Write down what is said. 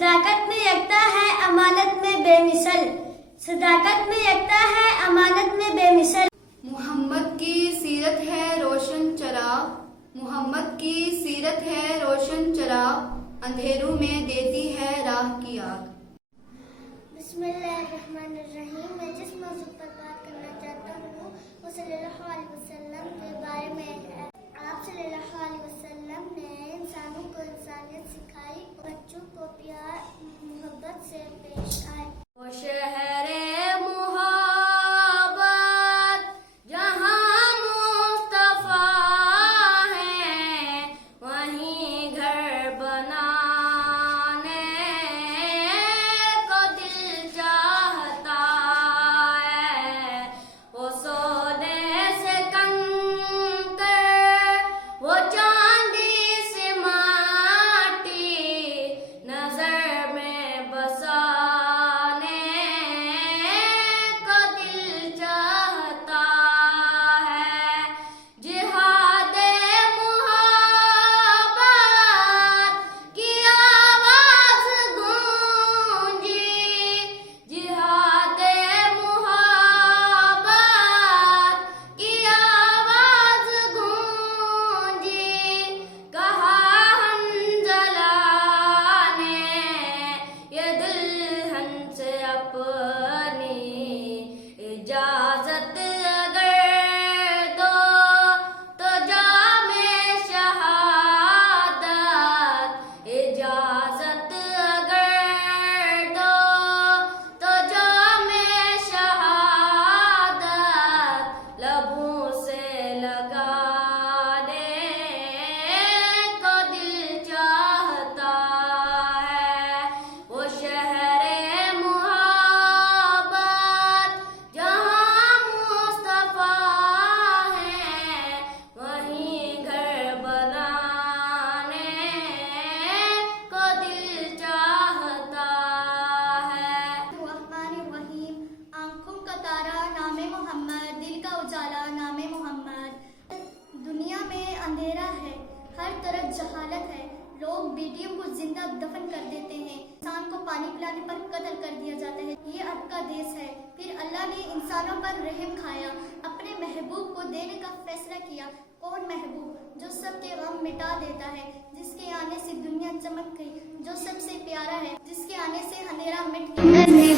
सदाकत में यकता है, अमानत में बेमिसल। सदाकत में यकता है, अमानत में बेमिसल। मोहम्मद की सीरत है रोशन चराग, मोहम्मद की सीरत है रोशन चराग, अंधेरों में देती है राह की आग। बिस्मिल्लाहिर्रहमानिर्रहीम। मैं जिस मौजूद पर बात करना चाहता हूँ वो सल्लल्लाहु अलैहि वसल्लम के बारे में है। आप सल्लल्लाहु अलैहि वसल्लम ने इंसानों को इंसानियत सिखाई, बच्चों को प्यार मोहब्बत से पेश आए। वो शहरे हर तरफ जहालत है। लोग बेटियों को जिंदा दफन कर देते हैं। इंसान को पानी पिलाने पर कत्ल कर दिया जाता है। ये अरब का देश है। फिर अल्लाह ने इंसानों पर रहम खाया, अपने महबूब को देने का फैसला किया। कौन महबूब? जो सबके गम मिटा देता है, जिसके आने से दुनिया चमक गई, जो सबसे प्यारा है, जिसके आने से अंधेरा मिट गया।